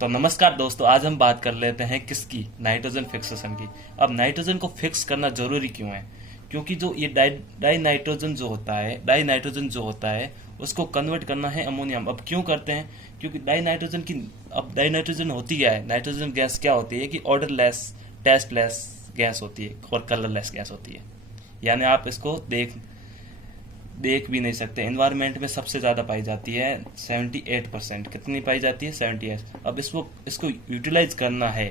तो नमस्कार दोस्तों, आज हम बात कर लेते हैं किसकी, नाइट्रोजन फिक्सेशन की। अब नाइट्रोजन को फिक्स करना जरूरी क्यों है? क्योंकि जो ये डाई नाइट्रोजन जो होता है उसको कन्वर्ट करना है अमोनिया में। अब क्यों करते हैं? क्योंकि डाई नाइट्रोजन होती क्या है? नाइट्रोजन गैस क्या होती है कि ऑर्डरलेस, टेस्टलेस गैस होती है और कलरलेस गैस होती है। यानी आप इसको देख भी नहीं सकते। एनवायरनमेंट में सबसे ज़्यादा पाई जाती है 78%। कितनी पाई जाती है? 78। अब इसको यूटिलाइज करना है।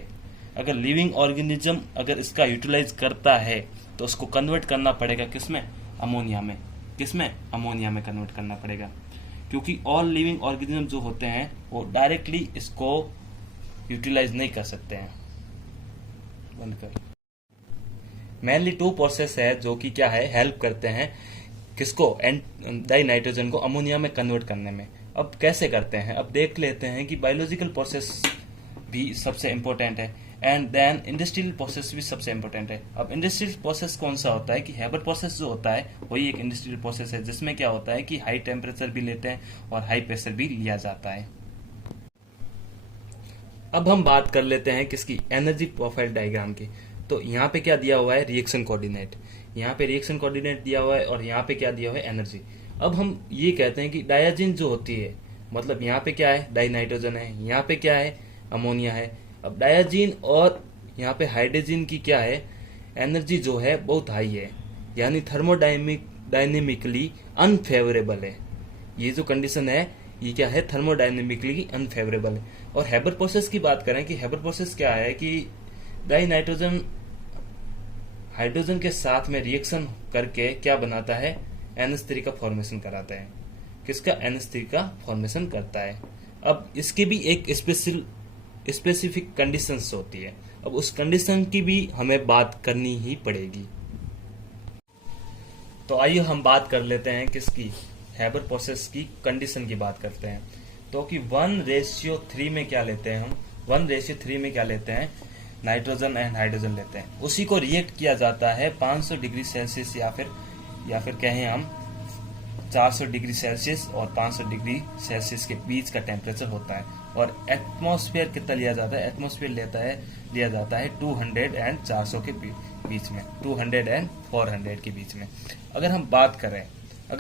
अगर लिविंग ऑर्गेनिज्म अगर इसका यूटिलाइज करता है तो उसको कन्वर्ट करना पड़ेगा किसमें? अमोनिया में। किसमें? अमोनिया में कन्वर्ट करना पड़ेगा। क्योंकि ऑल लिविंग ऑर्गेनिज्म जो होते हैं वो डायरेक्टली इसको यूटिलाइज नहीं कर सकते हैं। बंद कर। मेनली 2 प्रोसेस है जो कि क्या है, हेल्प करते हैं किसको, डाई नाइट्रोजन को अमोनिया में कन्वर्ट करने में। अब कैसे करते हैं? अब देख लेते हैं कि बायोलॉजिकल प्रोसेस भी सबसे इंपॉर्टेंट है एंड देन इंडस्ट्रियल प्रोसेस भी सबसे इंपॉर्टेंट है। अब इंडस्ट्रियल प्रोसेस कौन सा होता है कि हेबर प्रोसेस जो होता है वही एक इंडस्ट्रियल प्रोसेस है, जिसमें क्या होता है कि हाई टेम्परेचर भी लेते हैं और हाई प्रेशर भी लिया जाता है। अब हम बात कर लेते हैं किसकी, एनर्जी प्रोफाइल डायग्राम की। तो यहाँ पे क्या दिया हुआ है, रिएक्शन कोऑर्डिनेट। यहाँ पे रिएक्शन कोऑर्डिनेट दिया हुआ है और यहाँ पे क्या दिया हुआ है, एनर्जी। अब हम ये कहते हैं कि डायाजिन जो होती है, मतलब यहाँ पे क्या है, डाई नाइट्रोजन है, यहाँ पे क्या है, अमोनिया है। अब डायाजिन और यहाँ पे हाइड्रोजन की क्या है, एनर्जी जो है बहुत हाई है, यानी थर्मोडायनेमिकली अनफेवरेबल है। ये जो कंडीशन है ये क्या है, थर्मोडायनेमिकली अनफेवरेबल है। और हेबर प्रोसेस की बात करें कि हेबर प्रोसेस क्या है कि डाई नाइट्रोजन हाइड्रोजन के साथ में रिएक्शन करके क्या बनाता है, NH3 का फॉर्मेशन कराता है। किसका? NH3 का फॉर्मेशन करता है। अब इसके भी एक स्पेसिफिक कंडीशंस होती है। अब उस कंडीशन की भी हमें बात करनी ही पड़ेगी। तो आइए हम बात कर लेते हैं किसकी, हेबर प्रोसेस की कंडीशन की बात करते हैं। तो कि 1:3 में क्या लेते हैं हम, 1:3 में क्या लेते हैं, नाइट्रोजन एंड हाइड्रोजन लेते हैं। उसी को रिएक्ट किया जाता है 500 डिग्री सेल्सियस या फिर कहें हम 400 डिग्री सेल्सियस और 500 डिग्री सेल्सियस के बीच का टेम्परेचर होता है। और एटमॉस्फेयर कितना लिया जाता है? एटमॉस्फेयर लिया जाता है 200 एंड 400 के बीच में, 200 एंड 400 के बीच में। अगर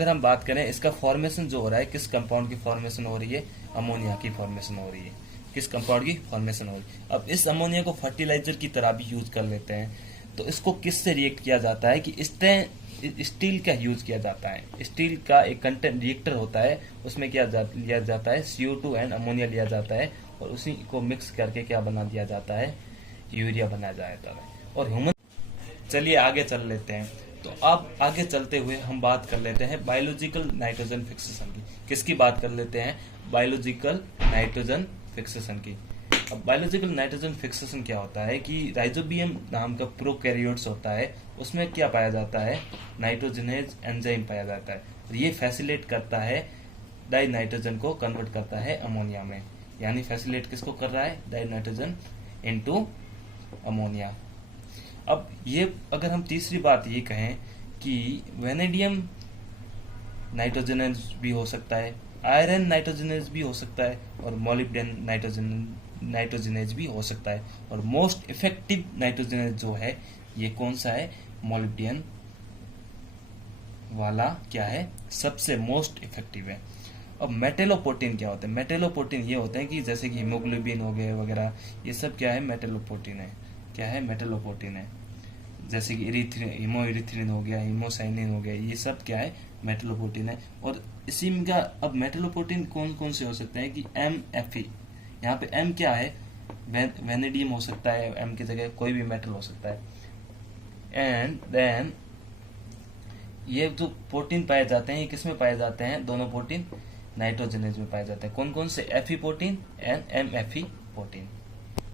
हम बात करें इसका फॉर्मेशन जो हो रहा है, किस कंपाउंड की फॉर्मेशन हो रही है, अमोनिया की फॉर्मेशन हो रही है। किस कंपाउंड की फॉर्मेशन हो रही है? अब इस अमोनिया को फर्टिलाइजर की तरह भी यूज कर लेते हैं। तो इसको किससे रिएक्ट किया जाता है कि स्टील का यूज किया जाता है। स्टील का एक कंटेंट रिएक्टर होता है, उसमें लिया जाता है CO2 एंड अमोनिया लिया जाता है और उसी को मिक्स करके क्या बना दिया जाता है, यूरिया बनाया जाता है। और ह्यूमन, चलिए आगे चल लेते हैं। तो अब आगे चलते हुए हम बात कर लेते हैं बायोलॉजिकल नाइट्रोजन फिक्सेशन की। किसकी बात कर लेते हैं? बायोलॉजिकल नाइट्रोजन फिक्सेशन की। अब बायोलॉजिकल नाइट्रोजन फिक्सेशन क्या होता है कि राइजोबियम नाम का प्रोकैरियोट्स होता है, उसमें क्या पाया जाता है, नाइट्रोजनेज एंजाइम पाया जाता है। और ये फैसिलिटेट करता है, डाई नाइट्रोजन को कन्वर्ट करता है अमोनिया में। यानी फैसिलिटेट किसको कर रहा है, डाई नाइट्रोजन इनटू अमोनिया। अब ये अगर हम तीसरी बात ये कहें कि वेनेडियम नाइट्रोजनेज भी हो सकता है, आयरन नाइट्रोजनेज भी हो सकता है और मोलिब्डेन नाइट्रोजनेज भी हो सकता है। और मोस्ट इफेक्टिव नाइट्रोजनेज जो है ये कौन सा है, मोलिब्डेन वाला क्या है, सबसे मोस्ट इफेक्टिव है। अब मेटेलोप्रोटीन क्या होते हैं? मेटेलोप्रोटीन ये होते हैं कि जैसे कि हीमोग्लोबिन हो गए वगैरह, ये सब क्या है, मेटेलोप्रोटीन है। क्या है? मेटेलोप्रोटीन है। जैसे कि हीमोइरिथ्रिन हो गया, हीमोसाइनिन हो गया, ये सब क्या है, मेटेलोप्रोटीन है। और इसी में का अब मेटेलोप्रोटीन कौन कौन से हो सकते हैं कि MFE। यहाँ पे M क्या है, वेनेडियम हो सकता है, M की जगह कोई भी मेटल हो सकता है। एंड देन ये जो प्रोटीन पाए जाते हैं ये किस में पाए जाते हैं, दोनों प्रोटीन नाइट्रोजनेज में पाए जाते हैं। कौन कौन से? Fe protein and MFE protein.